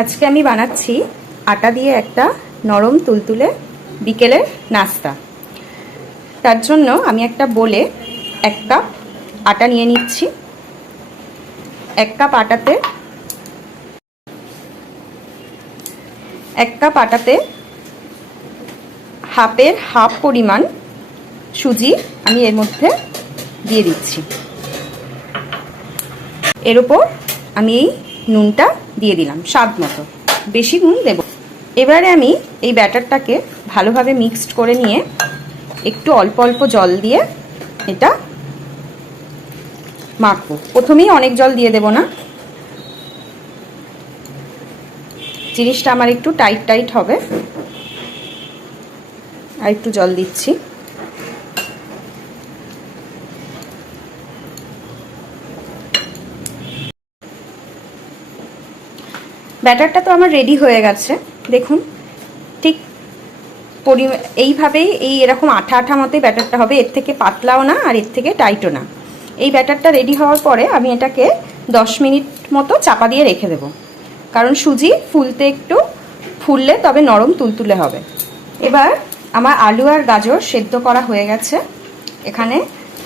আজকে আমি বানাচ্ছি আটা দিয়ে একটা নরম তুলতুলে বিকেলের নাস্তা। তার জন্য আমি একটা বোলে 1 কাপ আটা নিয়ে নিচ্ছি। 1 কাপ আটাতে 1 কাপ আটাতে হাফের হাফ পরিমাণ সুজি আমি এর মধ্যে দিয়ে দিচ্ছি। এর উপর আমি এই নুনটা দিয়ে দিলাম স্বাদ মতো, বেশি নুন দেব। এবারে আমি এই ব্যাটারটাকে ভালোভাবে মিক্সড করে নিয়ে একটু অল্প অল্প জল দিয়ে এটা মাখবো। প্রথমেই অনেক জল দিয়ে দেব না, জিনিসটা আমার একটু টাইট টাইট হবে। আর একটু জল দিচ্ছি। ব্যাটারটা তো আমার রেডি হয়ে গেছে, দেখুন ঠিক এইভাবেই এরকম আঠা আঠা মতোই ব্যাটারটা হবে, এর থেকে পাতলাও না আর এর থেকে টাইটও না। এই ব্যাটারটা রেডি হওয়ার পরে আমি এটাকে 10 মিনিট মতো চাপা দিয়ে রেখে দেব, কারণ সুজি ফুললে তবে নরম তুলতুলে হবে। এবার আমার আলু আর গাজর সেদ্ধ করা হয়ে গেছে।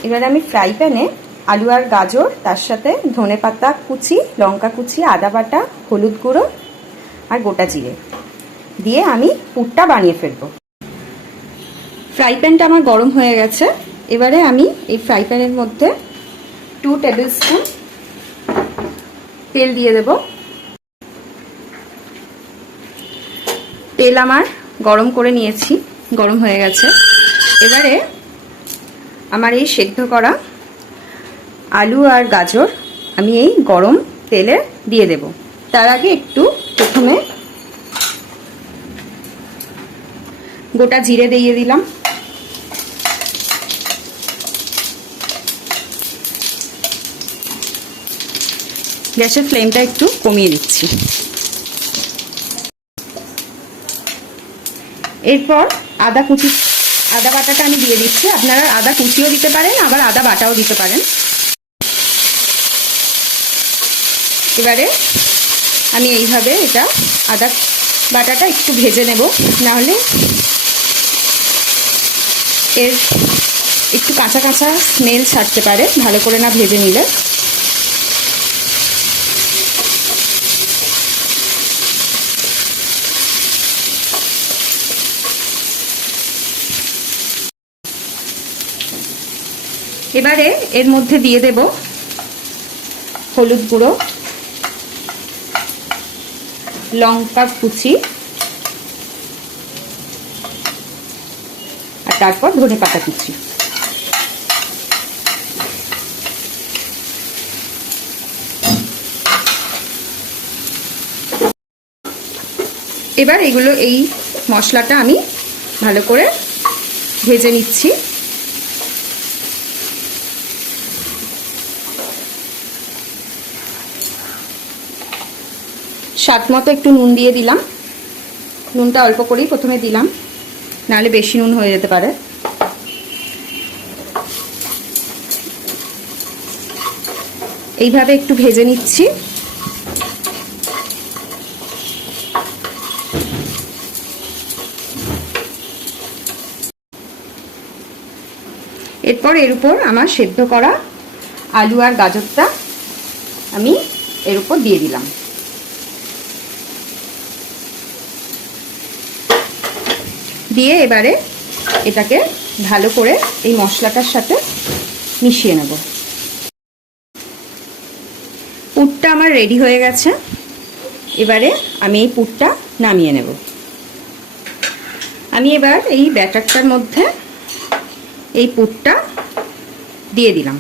এবার আমি ফ্রাই প্যানে আলু আর গাজর, তার সাথে ধনেপাতা কুচি, লঙ্কা কুচি, আদা বাটা, হলুদ গুঁড়ো আর গোটা জিরে দিয়ে আমি পুরটা বানিয়ে ফেলবো। ফ্রাই প্যানটা আমার গরম হয়ে গেছে। এবারে আমি এই ফ্রাই প্যানের মধ্যে 2 টেবিল স্পুন তেল দিয়ে দেব। তেল আমার গরম করে নিয়েছি, গরম হয়ে গেছে। এবারে আমার এই সেদ্ধ করা আলু আর গাজর আমি এই গরম তেলে দিয়ে দেব। তার আগে একটু প্রথমে গোটা জিরে দিয়ে দিলাম। গ্যাসের ফ্লেমটা একটু কমিয়ে দিচ্ছি। এরপর আদা বাটাটা আমি দিয়ে দিচ্ছি। আপনারা আদা কুচিও দিতে পারেন, আবার আদা বাটাও দিতে পারেন। এবারে আমি এইভাবে আদা বাটাটা একটু ভেজে নেব, নাহলে এর একটু কাঁচা কাঁচা স্মেল ছাড়তে পারে ভালো করে না ভেজে নিলে। এবারে এর মধ্যে দিয়ে দেব হলুদ গুঁড়ো, লঙ্কা কুচি আর তারপর ধনেপাতা কুচি। এবার এই মশলাটা আমি ভালো করে ভেজে নিচ্ছি। স্বাদ মতো একটু নুন দিয়ে দিলাম। নুনটা অল্প করেই প্রথমে দিলাম, নাহলে বেশি নুন হয়ে যেতে পারে। এইভাবে একটু ভেজে নিচ্ছি। এরপর এর উপর আমার সেদ্ধ করা আলু আর গাজরটা আমি এর উপর দিয়ে দিলাম। দিয়ে এবারে এটাকে ভালো করে এই মশলাটার সাথে মিশিয়ে নেব। পুরটা আমার রেডি হয়ে গেছে। এবারে আমি এই পুরটা নামিয়ে নেব। আমি এবার এই ব্যাটারটার মধ্যে এই পুরটা দিয়ে দিলাম।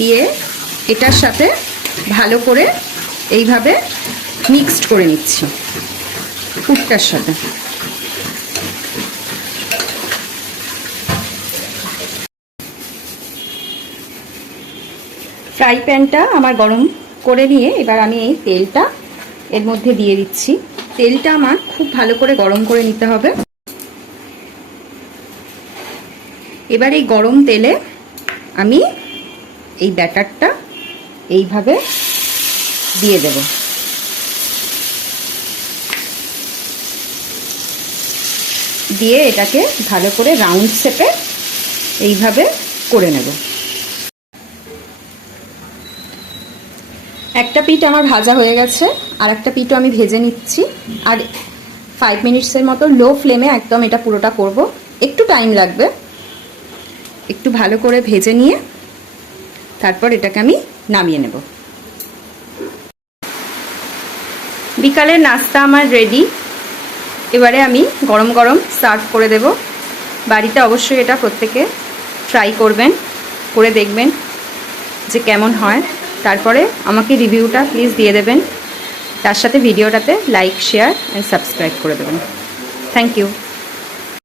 দিয়ে এটার সাথে ভালো করে এইভাবে মিক্সড করে নিচ্ছি পুরটার সাথে। ফ্রাই প্যানটা আমার গরম করে নিয়ে এবার আমি এই তেলটা এর মধ্যে দিয়ে দিচ্ছি। তেলটা আমার খুব ভালো করে গরম করে নিতে হবে। এবার এই গরম তেলে আমি এই ব্যাটারটা এইভাবে দিয়ে দেব। দিয়ে এটাকে ভালো করে রাউন্ড শেপে এইভাবে করে নেব। একটা পিঠ আমার ভাজা হয়ে গেছে, আর একটা পিঠও আমি ভেজে নিচ্ছি। আর 5 মিনিটসের মতো লো ফ্লেমে একদম এটা পুরোটা করব। একটু টাইম লাগবে। একটু ভালো করে ভেজে নিয়ে তারপর এটাকে আমি নামিয়ে নেব। বিকালের নাস্তা আমার রেডি। এবারে আমি গরম গরম সার্ভ করে দেব। বাড়িতে অবশ্যই এটা প্রত্যেকে ট্রাই করবেন, করে দেখবেন যে কেমন হয়। তারপরে আমাকে রিভিউটা প্লিজ দিয়ে দেবেন। তার সাথে ভিডিওটাতে লাইক, শেয়ার অ্যান্ড সাবস্ক্রাইব করে দেবেন। Thank you.